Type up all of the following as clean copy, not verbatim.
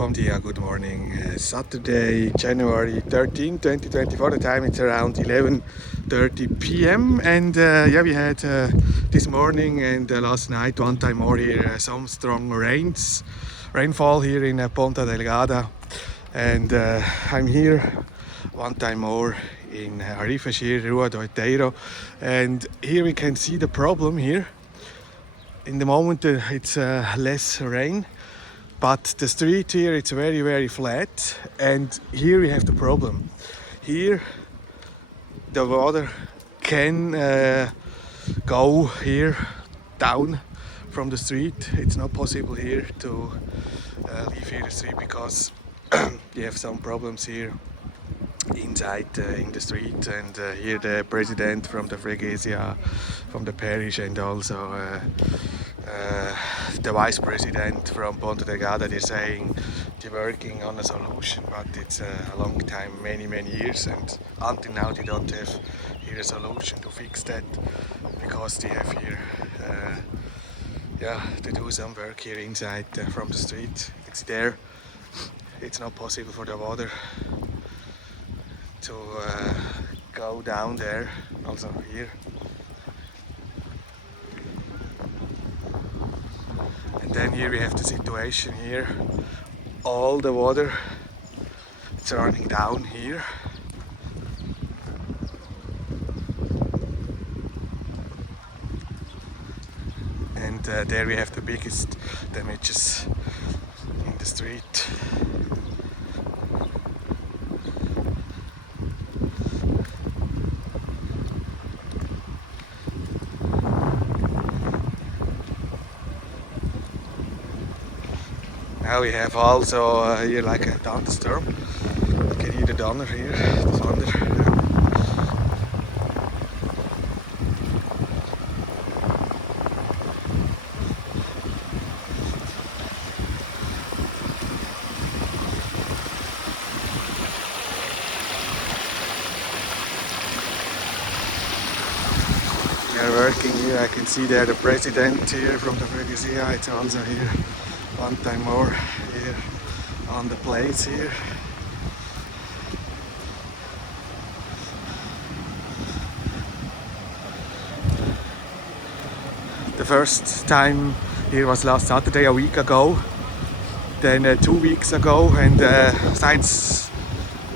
Bom dia, good morning. Saturday, January 13, 2024. The time it's around 11:30 p.m. And we had this morning and last night one time more here some strong rainfall here in Ponta Delgada. And I'm here one time more in Arrifes here, Outeiro. And here we can see the problem here. In the moment it's less rain. But the street here, it's very, very flat. And here we have the problem. Here, the water can go here down from the street. It's not possible here to leave here the street because you have some problems here inside in the street. And here the president from the Freguesia, from the parish, and also the vice president from Ponta Delgada, they're saying they're working on a solution, but it's a long time, many years, and until now they don't have here a solution to fix that because they have here to do some work here inside from the street. It's there. It's not possible for the water to go down there, also here. And then here we have the situation here, all the water it's running down here. And there we have the biggest damages in the street. Now we have also here like a thunderstorm. You can hear the thunder here, the thunder. We are working here, I can see there the president here from the Freguesia, it's also here. One time more here on the place here. The first time here was last Saturday, a week ago, then 2 weeks ago, and since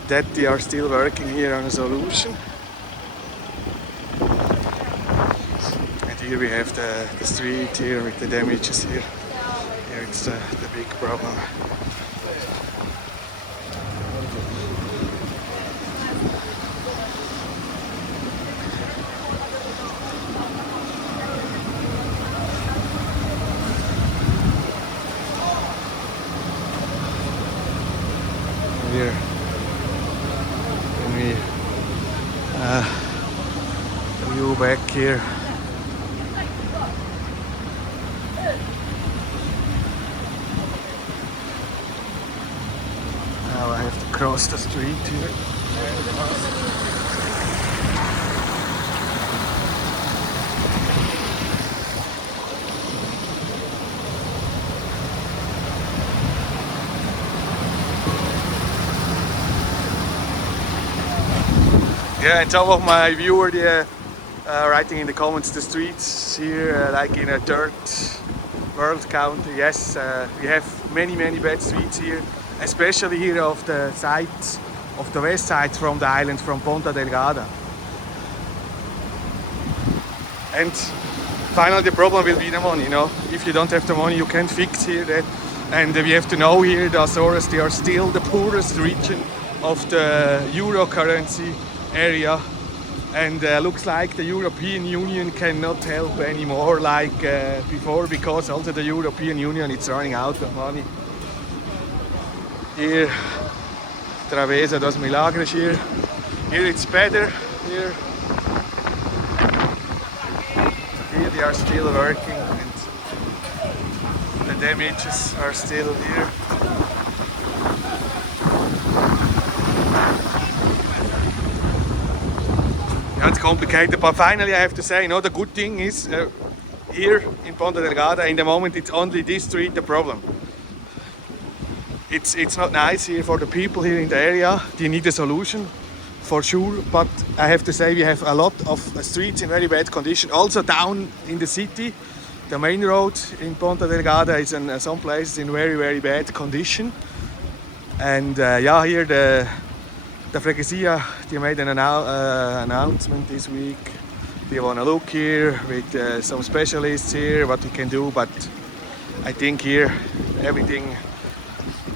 that they are still working here on a solution. And here we have the street here with the damages here. It's the big problem. Here, when we view back here. Now I have to cross the street here. Yeah, and some of my viewers writing in the comments the streets here like in a third world country. Yes, we have many bad streets here. Especially here of the sides, of the west side from the island, from Ponta Delgada. And finally the problem will be the money, you know. If you don't have the money you can't fix here that. And we have to know here the Azores, they are still the poorest region of the euro currency area. And looks like the European Union cannot help anymore like before, because also the European Union is running out of money. Here, Travesa dos Milagres here. Here it's better. Here they are still working and the damages are still here. Yeah, it's complicated, but finally I have to say, you know, the good thing is here in Ponta Delgada, in the moment it's only this street the problem. it's not nice here for the people here in the area. They need a solution for sure, but I have to say we have a lot of streets in very bad condition. Also down in the city, the main road in Ponta Delgada is in some places in very bad condition. And yeah, here the Freguesia, they made an announcement this week. They want to look here with some specialists here what we can do, but I think here everything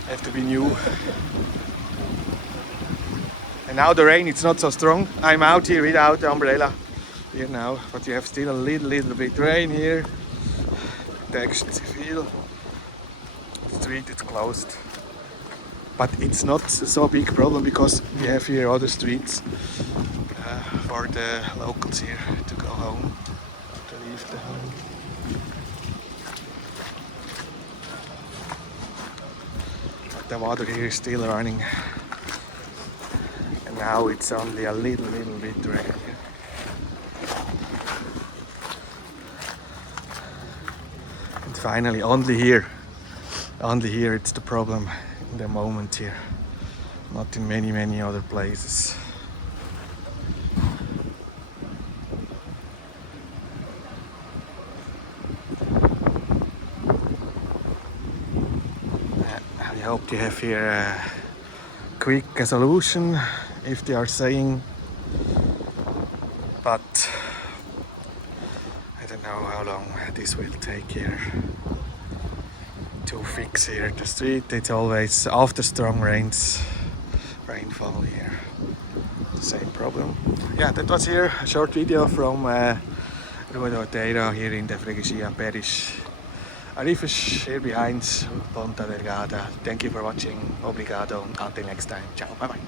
have to be new. And now the rain, it's not so strong. I'm out here without the umbrella here now, but you have still a little bit rain here. Texts feel. The street is closed. But it's not so big problem because we have here other streets for the locals here to go home, to leave the home. But the water here is still running. And now it's only a little bit rain here. And finally, only here it's the problem in the moment here, not in many other places. I hope they have here a quick solution if they are saying, but I don't know how long this will take here to fix here the street. It's always after strong rainfall here, the same problem. Yeah, that was here a short video from Outeiro here in the Freguesia Parish Arrifes, here behind Ponta Delgada. Thank you for watching. Obrigado. Until next time. Ciao. Bye bye.